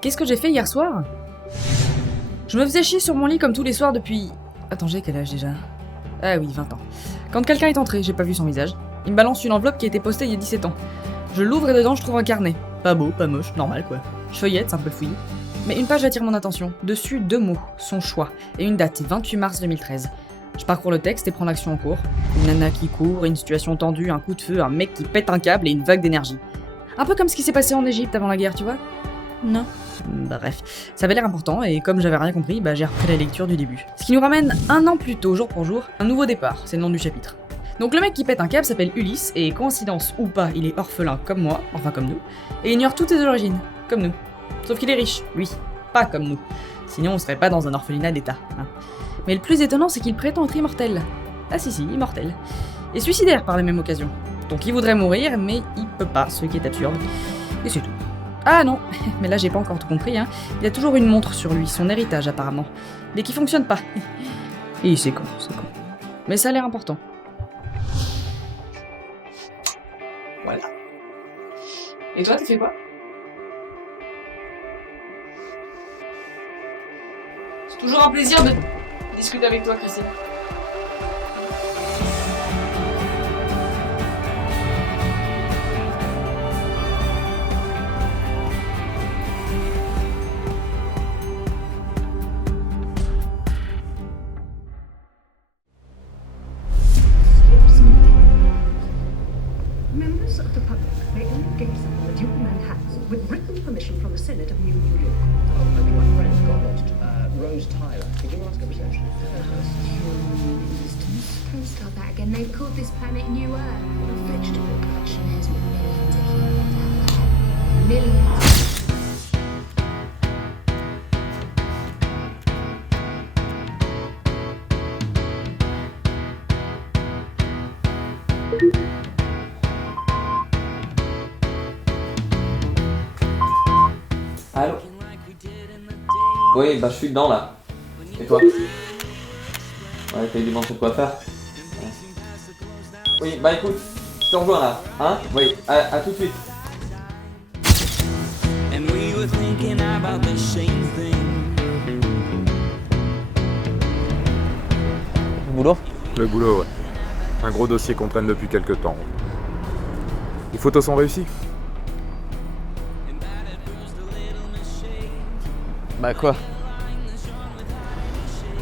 Qu'est-ce que j'ai fait hier soir? Je me faisais chier sur mon lit comme tous les soirs depuis... Attends, j'ai quel âge déjà? Ah oui, 20 ans. Quand quelqu'un est entré, j'ai pas vu son visage. Il me balance une enveloppe qui a été postée il y a 17 ans. Je l'ouvre et dedans je trouve un carnet. Pas beau, pas moche, normal quoi. Je feuillette, c'est un peu fouillis. Mais une page attire mon attention. Dessus, 2 mots, son choix, et une date, 28 mars 2013. Je parcours le texte et prends l'action en cours. Une nana qui court, une situation tendue, un coup de feu, un mec qui pète un câble et une vague d'énergie. Un peu comme ce qui s'est passé en Égypte avant la guerre, tu vois? Non. Bref, ça avait l'air important et comme j'avais rien compris, j'ai repris la lecture du début. Ce qui nous ramène 1 an plus tôt, jour pour jour, un nouveau départ, c'est le nom du chapitre. Donc le mec qui pète un câble s'appelle Ulysse et coïncidence ou pas, il est orphelin comme moi, enfin comme nous, et ignore toutes ses origines, comme nous. Sauf qu'il est riche, lui, pas comme nous. Sinon on serait pas dans un orphelinat d'État. Hein. Mais le plus étonnant c'est qu'il prétend être immortel. Ah si, immortel. Et suicidaire par la même occasion. Donc il voudrait mourir, mais il peut pas, ce qui est absurde. Et c'est tout. Ah non, mais là j'ai pas encore tout compris, hein. Il a toujours une montre sur lui, son héritage apparemment. Mais qui fonctionne pas. Et c'est con, c'est con. Mais ça a l'air important. Voilà. Et toi, tu fais quoi? C'est toujours un plaisir de discuter avec toi, Christine. Members of the public may only gaze upon the Duke of Manhattan with written permission from the Senate of New York. Oh, I think my friend got lost. Rose Tyler. Could you ask at reception? Don't start that again. They've called this planet New Earth. What a vegetable collection. There's millions of humans out there. Millions. Allô? Oui, je suis dedans là. Et toi? Ouais, t'as eu du de quoi faire? Ouais. Oui, écoute, je te rejoins là, hein? Oui, à tout de suite. And we were thinking about the same thing. Boulot? Le boulot, ouais. Un gros dossier qu'on traîne depuis quelques temps. Les photos sont réussies? Bah quoi?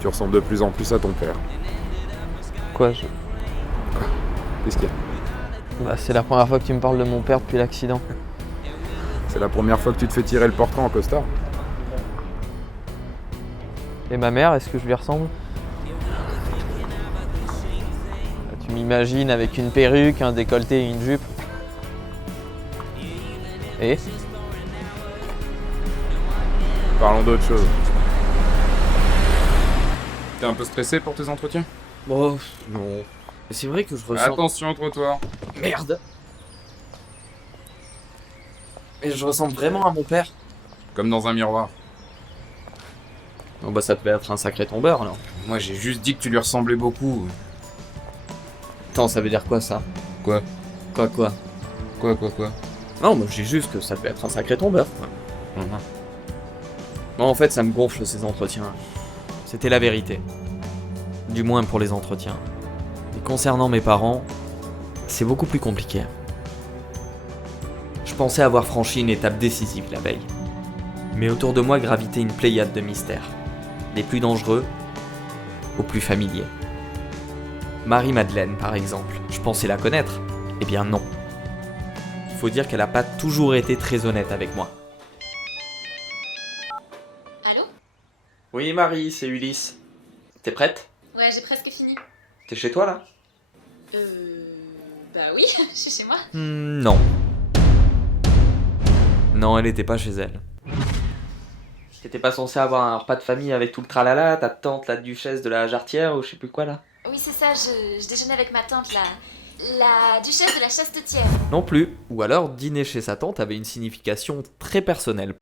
Tu ressembles de plus en plus à ton père. Quoi Qu'est-ce qu'il y a? Bah c'est la première fois que tu me parles de mon père depuis l'accident. C'est la première fois que tu te fais tirer le portrait en costard? Et ma mère, est-ce que je lui ressemble? Tu m'imagines avec une perruque, un décolleté et une jupe. Et? Parlons d'autre chose. T'es un peu stressé pour tes entretiens? Oh, non. Mais c'est vrai que je ressens... Attention au trottoir. Merde. Mais je ressemble vraiment à mon père. Comme dans un miroir. Oh bah ça devait être un sacré tombeur alors. Moi j'ai juste dit que tu lui ressemblais beaucoup. Attends, ça veut dire quoi ça? Quoi? Quoi? Quoi? Non, moi j'ai juste que ça devait être un sacré tombeur quoi. Non, en fait ça me gonfle ces entretiens. C'était la vérité. Du moins pour les entretiens. Et concernant mes parents, c'est beaucoup plus compliqué. Je pensais avoir franchi une étape décisive la veille. Mais autour de moi gravitait une pléiade de mystères. Des plus dangereux aux plus familiers. Marie-Madeleine, par exemple, je pensais la connaître. Eh bien non. Il faut dire qu'elle n'a pas toujours été très honnête avec moi. Allô? Oui Marie, c'est Ulysse. T'es prête? Ouais, j'ai presque fini. T'es chez toi là? Bah oui, je suis chez moi. Non. Non, elle était pas chez elle. T'étais pas censé avoir un repas de famille avec tout le tralala, ta tante, la duchesse de la Jarretière ou je sais plus quoi là? Oui, c'est ça, je déjeunais avec ma tante, la duchesse de la Chastetière. Non plus. Ou alors, dîner chez sa tante avait une signification très personnelle.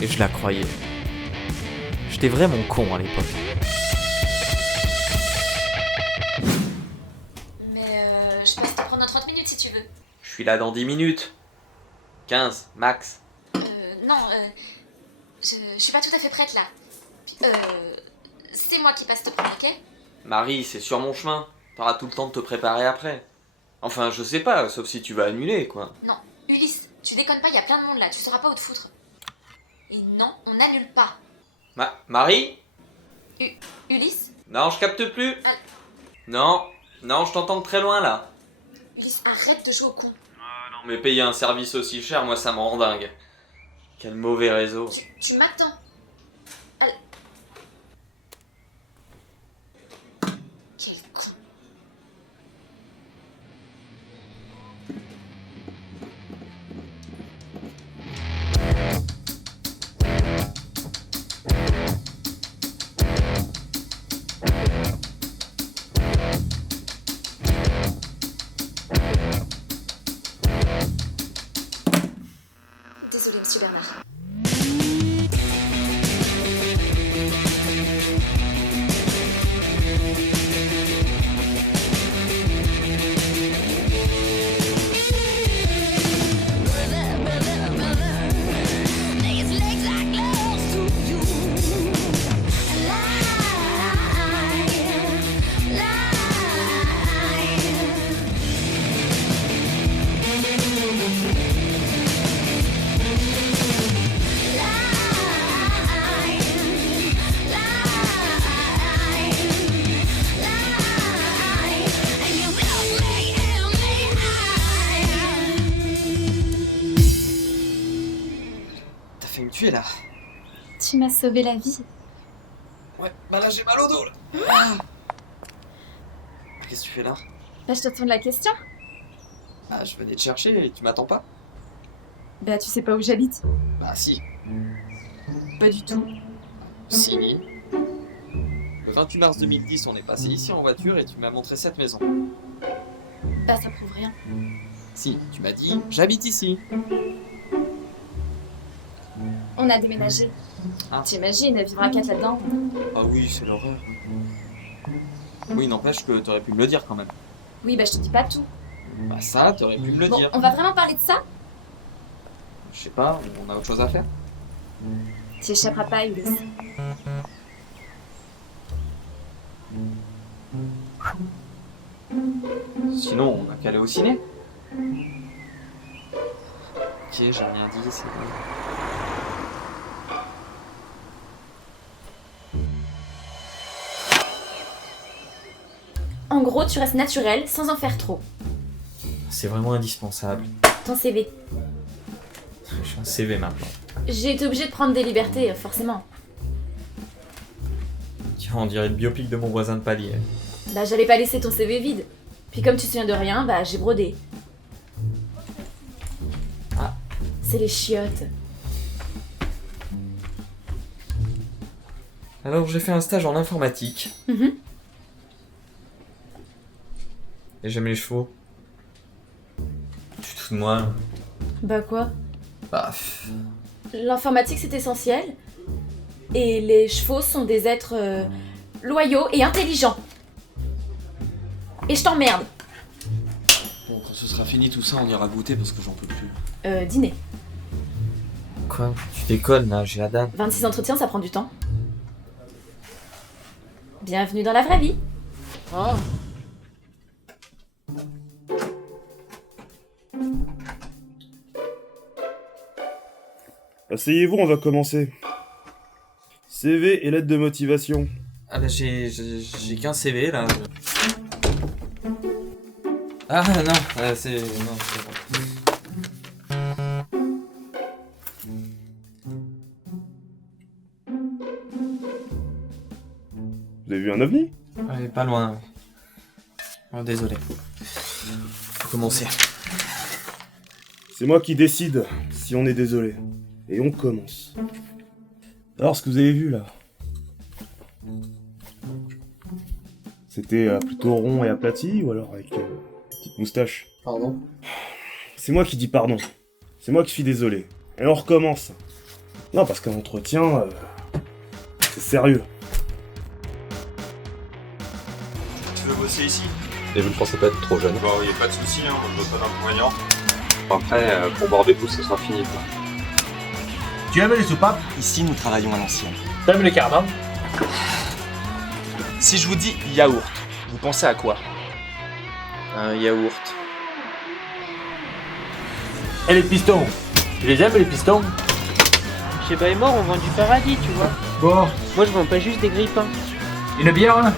Et je la croyais. J'étais vraiment con à l'époque. Mais je passe te prendre vite si tu veux. Je suis là dans 10 minutes. 15, max. Non, je suis pas tout à fait prête là. C'est moi qui passe te prendre, ok? Marie, c'est sur mon chemin. T'auras tout le temps de te préparer après. Enfin, je sais pas, sauf si tu vas annuler, quoi. Non, Ulysse, tu déconnes pas, y a plein de monde là, tu sauras pas où te foutre. Et non, on n'annule pas. Marie? Ulysse? Non, je capte plus. Non, je t'entends de très loin, là. Ulysse, arrête de jouer au con. Non, mais payer un service aussi cher, moi, ça me rend dingue. Quel mauvais réseau. Tu m'attends. Allez. Quel con. Désolée, monsieur Bernard. T'as fait me tuer, là. Tu m'as sauvé la vie. Ouais, bah là, j'ai mal au dos, là. Ah. Qu'est-ce que tu fais là? Bah, je te retourne la question. Ah, je venais te chercher et tu m'attends pas? Bah, tu sais pas où j'habite? Bah, si. Pas du tout. Si. Le 28 mars 2010, on est passé ici en voiture et tu m'as montré cette maison. Bah, ça prouve rien. Si, tu m'as dit, j'habite ici. On a déménagé. Ah. T'imagines, vivre à 4 là-dedans? Ah oui, c'est l'horreur. Oui, n'empêche que t'aurais pu me le dire quand même. Oui, bah, je te dis pas tout. Bah ça, t'aurais pu me le Bon, dire. on va vraiment parler de ça? Je sais pas, on a autre chose à faire. Tu échapperas pas, Ulysse. Sinon, on a qu'à aller au ciné. Ok, j'ai rien dit, c'est bon. En gros, tu restes naturel, sans en faire trop. C'est vraiment indispensable. Ton CV. J'ai un CV maintenant. J'ai été obligée de prendre des libertés, forcément. Tiens, on dirait le biopic de mon voisin de palier. Bah, j'allais pas laisser ton CV vide. Puis comme tu te souviens de rien, bah, j'ai brodé. Ah. C'est les chiottes. Alors, j'ai fait un stage en informatique. Mhm. Et j'aime les chevaux. Tu te fous de moi? Bah quoi? Bah... L'informatique, c'est essentiel. Et les chevaux sont des êtres loyaux et intelligents. Et je t'emmerde. Bon, quand ce sera fini tout ça, on ira goûter parce que j'en peux plus. Dîner. Quoi? Tu déconnes là, j'ai la dalle. 26 entretiens, ça prend du temps. Bienvenue dans la vraie vie. Ah. Asseyez-vous, on va commencer. CV et lettre de motivation. Ah bah j'ai qu'un CV là. Ah non, c'est... Non, c'est bon. Vous avez vu un ovni? Ouais, pas loin. Oh, désolé. Faut commencer. C'est moi qui décide si on est désolé. Et on commence. Alors, ce que vous avez vu là, c'était plutôt rond et aplati ou alors avec une petite moustache? Pardon? C'est moi qui dis pardon. C'est moi qui suis désolé. Et on recommence. Non, parce qu'un entretien, c'est sérieux. Tu veux bosser ici. Et vous ne pensez pas être trop jeune? Bon, il n'y a pas de souci, hein, moi je vois pas d'inconvénient. Après, pour boire des coups, ce sera fini, quoi. Tu aimes les soupapes? Ici, nous travaillons à l'ancienne. T'aimes les cardans? Si je vous dis yaourt, vous pensez à quoi? Un yaourt. Et les pistons? Tu les aimes les pistons? Chez Baymore, on vend du paradis, tu vois. Bon. Moi, je vends pas juste des grippins. Une bière, hein?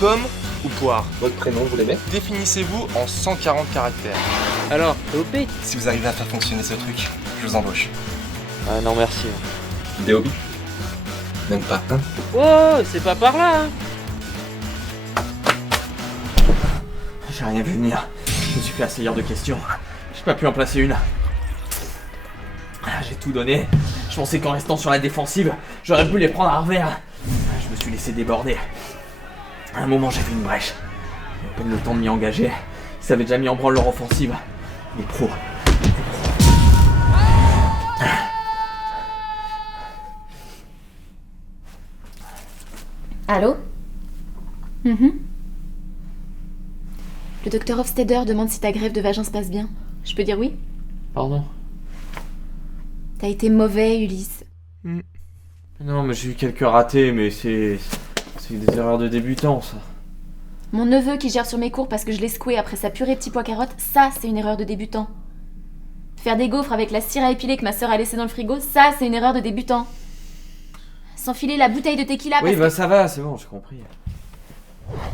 Pomme ou poire? Votre prénom, vous l'aimez? Définissez-vous en 140 caractères. Alors, t'es OP? Si vous arrivez à faire fonctionner ce truc, je vous embauche. Ah non, merci. Des hobbies? Même pas un? Oh, c'est pas par là, hein. J'ai rien vu venir. Je me suis fait assaillir de questions. J'ai pas pu en placer une. J'ai tout donné. Je pensais qu'en restant sur la défensive, j'aurais pu les prendre à revers. Je me suis laissé déborder. À un moment, j'ai vu une brèche. J'ai à peine le temps de m'y engager. Ils avaient déjà mis en branle leur offensive. Les pros. Allô? Le docteur Hofsteder demande si ta grève de vagin se passe bien. Je peux dire oui? Pardon? T'as été mauvais, Ulysse. Non, mais j'ai eu quelques ratés, mais c'est des erreurs de débutant, ça. Mon neveu qui gère sur mes cours parce que je l'ai secoué après sa purée de petits pois carottes, ça, c'est une erreur de débutant. Faire des gaufres avec la cire à épiler que ma sœur a laissé dans le frigo, ça, c'est une erreur de débutant. S'enfiler la bouteille de tequila Oui, parce bah que... ça va, c'est bon, j'ai compris.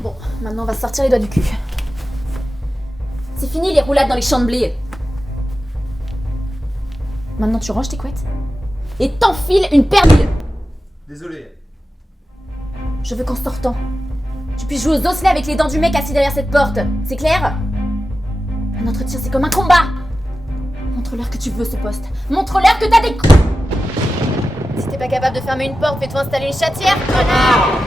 Bon, maintenant on va sortir les doigts du cul. C'est fini les roulades dans les champs de blé. Maintenant tu ranges tes couettes et t'enfiles une paire de... Désolé. Je veux qu'en sortant, tu puisses jouer aux osselets avec les dents du mec assis derrière cette porte. C'est clair? Un entretien, c'est comme un combat. Montre-leur que tu veux ce poste. Montre-leur que t'as des coups. Si t'es pas capable de fermer une porte, fais-toi installer une chatière, connard.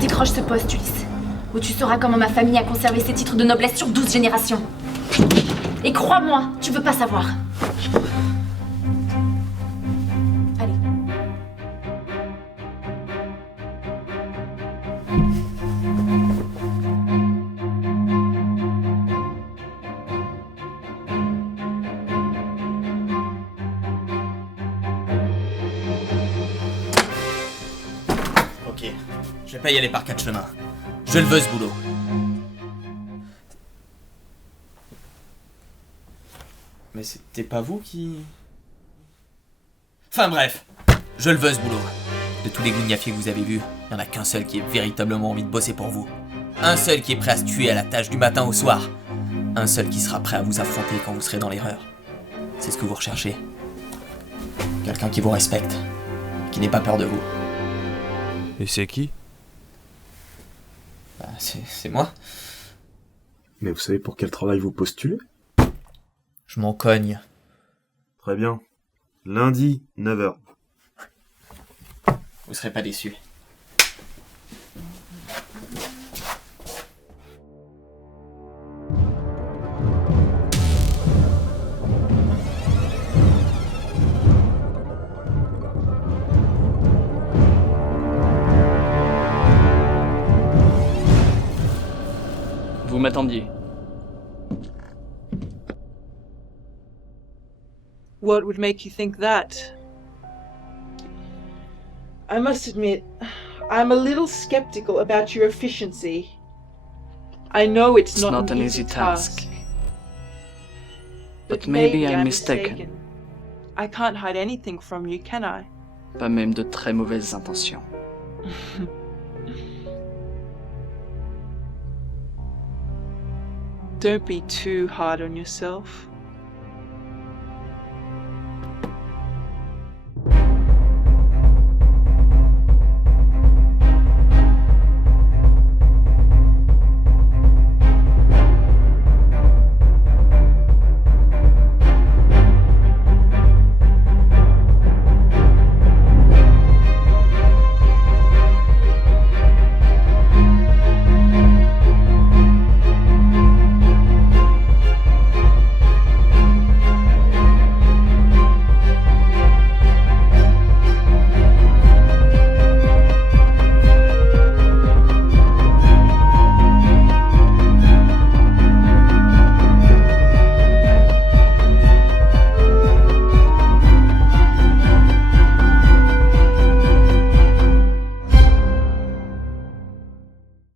Décroche ce poste, Ulysse, où tu sauras comment ma famille a conservé ses titres de noblesse sur 12 générations. Et crois-moi, tu veux pas savoir. Allez. Ok, je vais pas y aller par 4 chemins. Je le veux ce boulot. Mais c'était pas vous qui... Enfin bref, je le veux ce boulot. De tous les gougnafiers que vous avez vus, il n'y en a qu'un seul qui ait véritablement envie de bosser pour vous. Un seul qui est prêt à se tuer à la tâche du matin au soir. Un seul qui sera prêt à vous affronter quand vous serez dans l'erreur. C'est ce que vous recherchez. Quelqu'un qui vous respecte, qui n'ait pas peur de vous. Et c'est qui? Bah, c'est moi. Mais vous savez pour quel travail vous postulez? Je m'en cogne. Très bien. Lundi, 9h. Vous serez pas déçus. Vous m'attendiez. What would make you think that? I must admit, I'm a little skeptical about your efficiency. I know it's not an easy task. But maybe I'm mistaken. I can't hide anything from you, can I? Pas même de très mauvaises intentions. Don't be too hard on yourself.